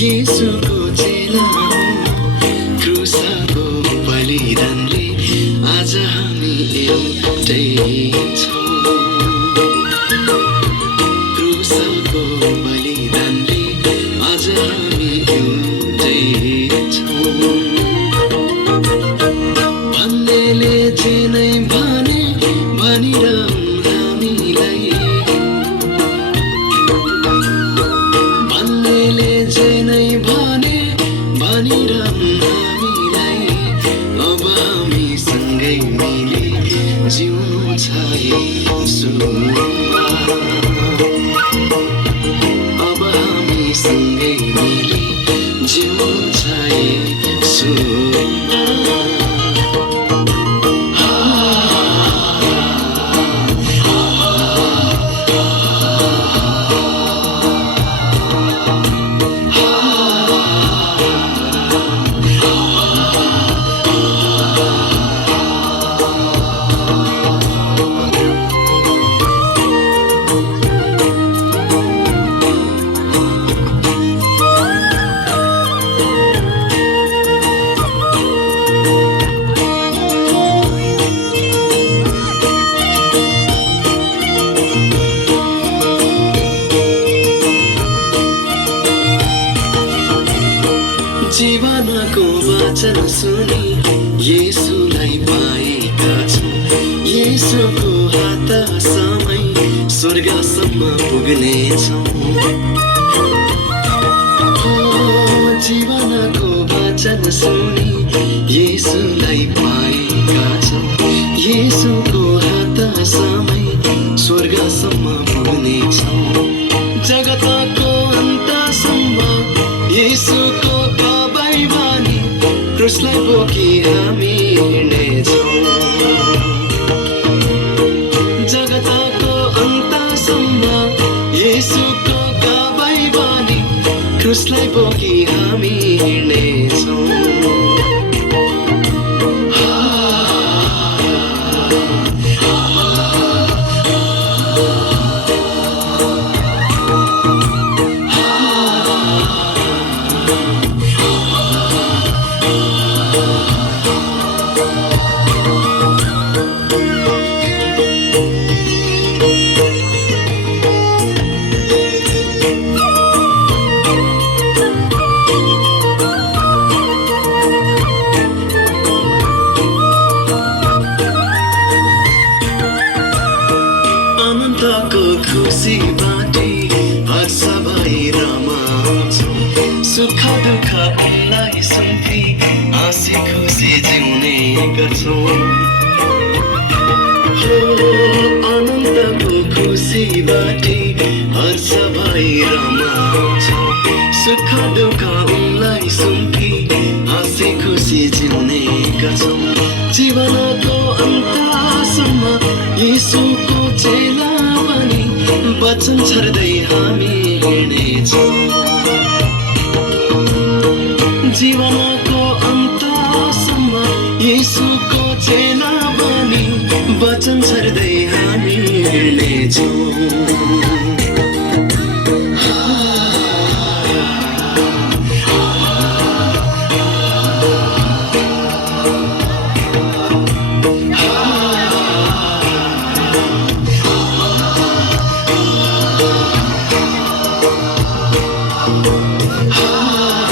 येशूको चेला हौँ क्रुसको बलिदानले आज हामी एउटै छौँ क्रुसको बलिदानले आज हामी एउटै छौँ भन्नेले जे नै भने भनिरहँ हामीलाई भन्नेले जे नै भने भनिरहँ हामीलाई अब हामी सँगै मिली जिउनु छ येशूमा अब हामी सँगै मिली जिउनु छ येशूमा जीवनको वचन सुनि येशूलाई पाएका छौँ येशूको हातसम्मै स्वर्गसम्म पुग्नेछौँ जीवनको वचन सुनि येशूलाई पाएका छौँ येशूको हातसम्मै स्वर्गसम्म पुग्नेछौँ जगतको अन्तसम्म येशूको क्रुसलाई बोकी हामी हिँड्नेछौँ जगतको अन्तसम्म येशूको गवाई बानी क्रुसलाई बोकी हामी हिँड्नेछौँ अनन्तको खुसी बाटे हर्ष भई रमाउँछौँ सुख दुःख उनलाई सुम्पी हाँसी खुसी जिउने गर्छौँ अनन्तको खुसी बाटे हर्ष भई रमाउँछौँ सुख दुःख उनलाई सुम्पी हाँसी खुसी जिउने गर्छौँ जीवनको अन्तसम्म येशूको चेला बनी वचन छर्दै हामी हिँड्नेछौँ जीवनको अन्तसम्म येशूको चेला बनी वचन छर्दै हामी हिँड्नेछौँ Ah